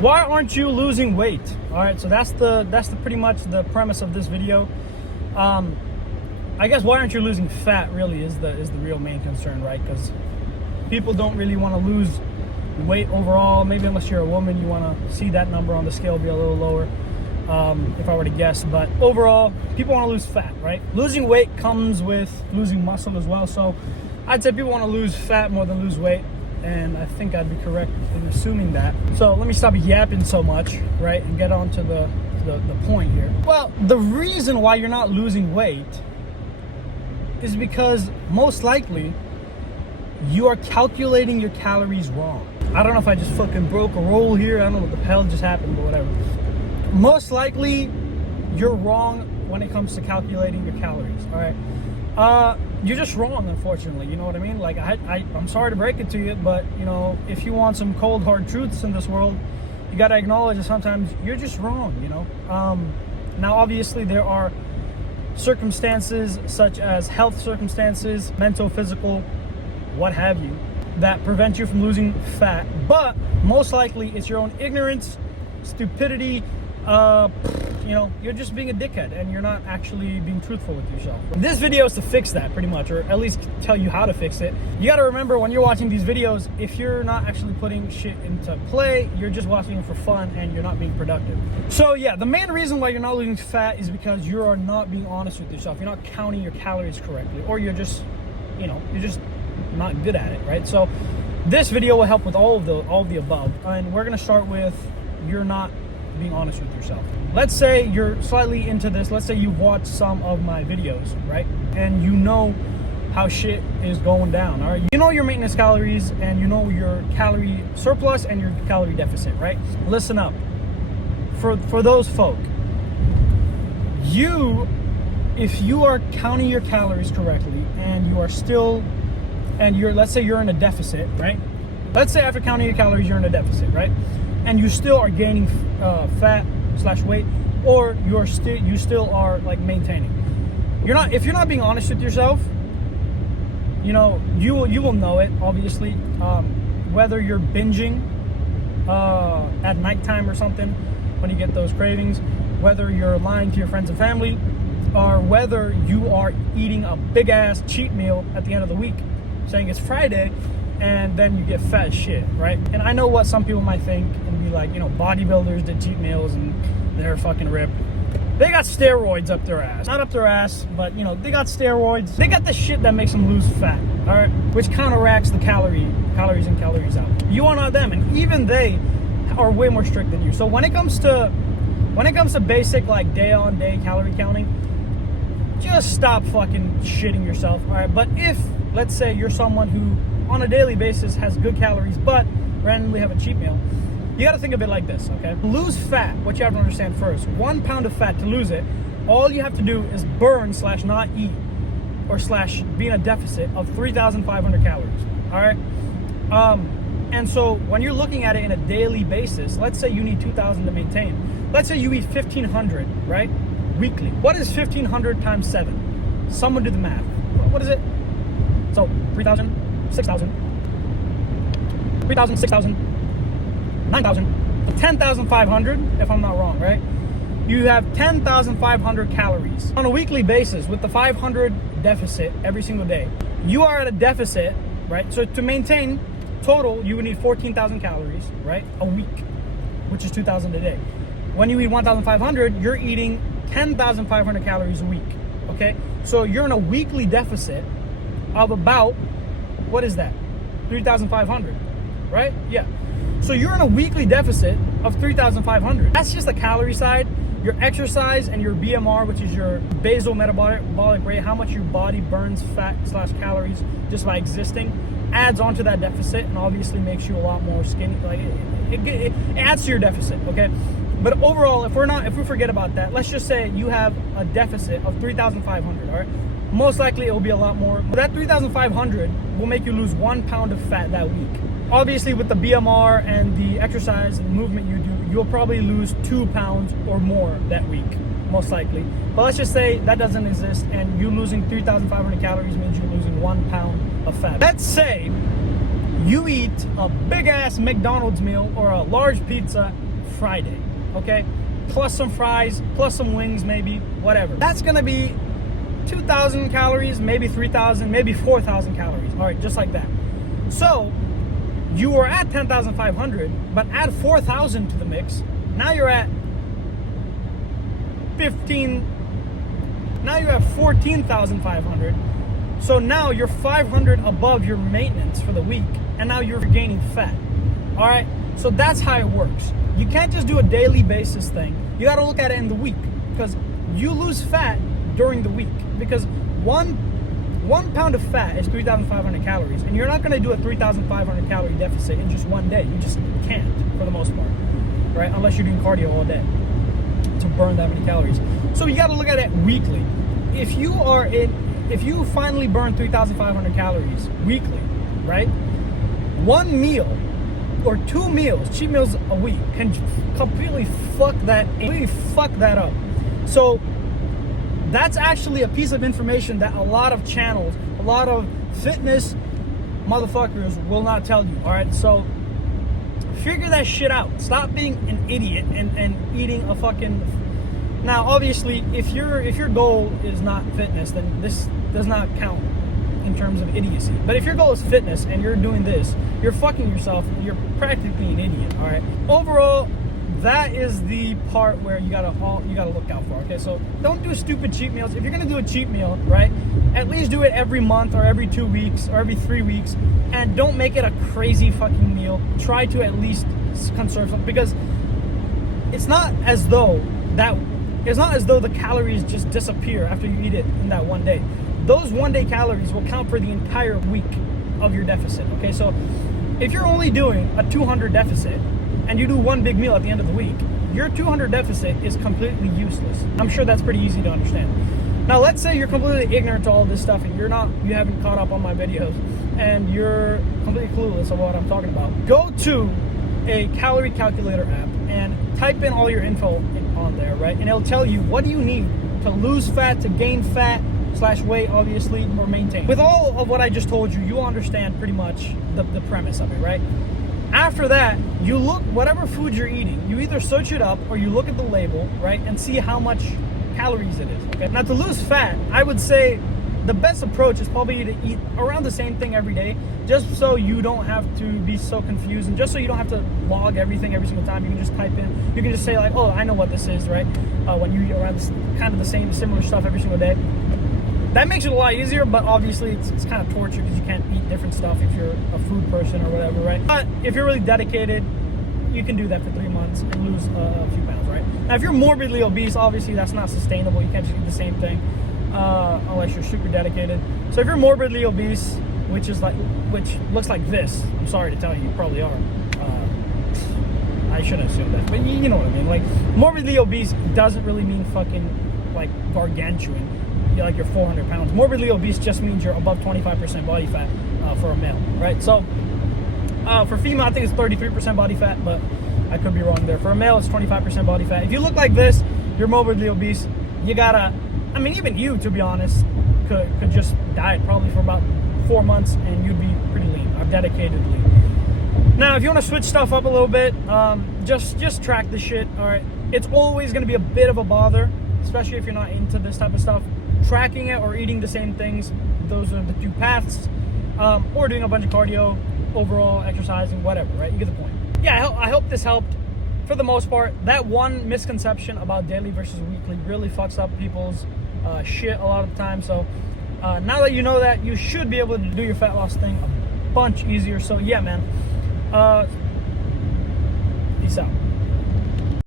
Why aren't you losing weight? All right, so that's the pretty much the premise of this video. I guess why aren't you losing fat really is the real main concern, right? Because people don't really want to lose weight overall. Maybe unless you're a woman, you want to see that number on the scale be a little lower. If I were to guess, but overall, people want to lose fat, right? Losing weight comes with losing muscle as well. So I'd say people want to lose fat more than lose weight, and I think I'd be correct in assuming that. So let me stop yapping so much, right, and get on to the point here. Well, the reason why you're not losing weight is because most likely you are calculating your calories wrong. I don't know if I just fucking broke a roll here. I don't know what the hell just happened, but whatever. Most likely you're wrong when it comes to calculating your calories, all right? You're just wrong, unfortunately, you know what I mean? Like, I'm sorry to break it to you, but, you know, if you want some cold, hard truths in this world, you got to acknowledge that sometimes you're just wrong, you know? Now, obviously, there are circumstances such as health circumstances, mental, physical, what have you, that prevent you from losing fat, but most likely it's your own ignorance, stupidity, you know, you're just being a dickhead and you're not actually being truthful with yourself. This video is to fix that, pretty much, or at least tell you how to fix it. You got to remember when you're watching these videos, if you're not actually putting shit into play, you're just watching it for fun and you're not being productive. So yeah, the main reason why you're not losing fat is because you are not being honest with yourself. You're not counting your calories correctly, or you're just, you know, you're just not good at it, right? So this video will help with all of the above, and we're gonna start with you're not being honest with yourself. Let's say you're slightly into this. Let's say you've watched some of my videos, right? And you know how shit is going down, all right? You know your maintenance calories and you know your calorie surplus and your calorie deficit, right? Listen up. For those folk, if you are counting your calories correctly and you are still, let's say you're in a deficit, right? Let's say after counting your calories, you're in a deficit, right? And you still are gaining fat / weight, or you still are like maintaining. If you're not being honest with yourself, you know, you will know it, obviously, whether you're binging at nighttime or something when you get those cravings, whether you're lying to your friends and family, or whether you are eating a big ass cheat meal at the end of the week saying it's Friday, and then you get fat as shit, right? And I know what some people might think and be like, you know, bodybuilders did cheat meals and they're fucking ripped. They got steroids up their ass. Not up their ass, but, you know, they got steroids. They got the shit that makes them lose fat, all right? Which counteracts the calories in, calories out. You are not them, and even they are way more strict than you. So when it comes to basic, like, day-on-day calorie counting, just stop fucking shitting yourself, all right? But if, let's say, you're someone who on a daily basis has good calories but randomly have a cheat meal, you got to think of it like this, okay? Lose fat, what you have to understand first, 1 pound of fat, to lose it, all you have to do is burn / not eat or / be in a deficit of 3,500 calories, all right? And so when you're looking at it in a daily basis, let's say you need 2,000 to maintain. Let's say you eat 1,500, right? Weekly. What is 1,500 times 7? Someone do the math. What is it? So 3,000, 6,000, 3,000, 6,000, 9,000, 10,500, if I'm not wrong, right? You have 10,500 calories on a weekly basis with the 500 deficit every single day. You are at a deficit, right? So to maintain total, you would need 14,000 calories, right? A week, which is 2,000 a day. When you eat 1,500, you're eating 10,500 calories a week, okay? So you're in a weekly deficit of about, what is that? 3,500, right? Yeah. So you're in a weekly deficit of 3,500. That's just the calorie side. Your exercise and your BMR, which is your basal metabolic rate, how much your body burns fat / calories just by existing, adds onto that deficit and obviously makes you a lot more skinny. Like it adds to your deficit, okay? But overall, if we forget about that, let's just say you have a deficit of 3,500, all right? Most likely it will be a lot more. But that 3,500 will make you lose 1 pound of fat that week. Obviously, with the BMR and the exercise and movement you do, you'll probably lose 2 pounds or more that week, most likely. But let's just say that doesn't exist, and you losing 3,500 calories means you're losing 1 pound of fat. Let's say you eat a big ass McDonald's meal or a large pizza Friday, okay? Plus some fries, plus some wings, maybe, whatever. That's gonna be 2,000 calories, maybe 3,000, maybe 4,000 calories. All right, just like that. So you were at 10,500, but add 4,000 to the mix. Now you're at 15. Now you have 14,500. So now you're 500 above your maintenance for the week, and now you're gaining fat. All right. So that's how it works. You can't just do a daily basis thing. You got to look at it in the week, because you lose fat during the week, because one pound of fat is 3,500 calories, and you're not going to do a 3,500 calorie deficit in just one day. You just can't, for the most part, right? Unless you're doing cardio all day to burn that many calories. So you got to look at it weekly. If you finally burn 3,500 calories weekly, right? One meal or 2 meals, cheat meals a week, can completely fuck that up. So that's actually a piece of information that a lot of channels, a lot of fitness motherfuckers will not tell you. All right, so figure that shit out. Stop being an idiot and eating a fucking. Now, obviously, if your goal is not fitness, then this does not count in terms of idiocy. But if your goal is fitness and you're doing this, you're fucking yourself. You're practically an idiot. All right. Overall, that is the part where you gotta look out for. Okay, so don't do stupid cheat meals. If you're gonna do a cheat meal, right, at least do it every month or every 2 weeks or every 3 weeks, and don't make it a crazy fucking meal. Try to at least conserve something, because it's not as though the calories just disappear after you eat it in that one day. Those one day calories will count for the entire week of your deficit. Okay, so if you're only doing a 200 deficit and you do one big meal at the end of the week, your 200 deficit is completely useless. I'm sure that's pretty easy to understand. Now, let's say you're completely ignorant to all this stuff and you haven't caught up on my videos and you're completely clueless of what I'm talking about. Go to a calorie calculator app and type in all your info on there, right? And it'll tell you what do you need to lose fat, to gain fat / weight, obviously, or maintain. With all of what I just told you, you'll understand pretty much the premise of it, right? After that, you look, whatever food you're eating, you either search it up or you look at the label, right, and see how much calories it is, okay? Now, to lose fat, I would say the best approach is probably to eat around the same thing every day, just so you don't have to be so confused, and just so you don't have to log everything every single time. You can just type in, you can just say like, oh, I know what this is, right? When you eat around this, kind of the same, similar stuff every single day. That makes it a lot easier, but obviously it's kind of torture because you can't eat different stuff if you're a food person or whatever, right? But if you're really dedicated, you can do that for 3 months and lose a few pounds, right? Now, if you're morbidly obese, obviously that's not sustainable. You can't just eat the same thing unless you're super dedicated. So if you're morbidly obese, which looks like this, I'm sorry to tell you, you probably are. I shouldn't assume that, but you know what I mean. Like, morbidly obese doesn't really mean fucking like gargantuan. Like you're 400 pounds. Morbidly obese just means you're above 25% body fat for a male, right? So for female, I think it's 33% body fat, but I could be wrong there. For a male, it's 25% body fat. If you look like this, you're morbidly obese. You gotta, I mean, even you, to be honest, could just diet probably for about 4 months and you'd be pretty lean, or dedicated lean. Now, if you want to switch stuff up a little bit, just track this shit, all right? It's always going to be a bit of a bother, especially if you're not into this type of stuff. Tracking it or eating the same things, those are the two paths, or doing a bunch of cardio, overall exercising, whatever, right? You get the point. Yeah, I hope this helped. For the most part, that one misconception about daily versus weekly really fucks up people's shit a lot of the time. So now that you know that, you should be able to do your fat loss thing a bunch easier. So yeah, man, peace out.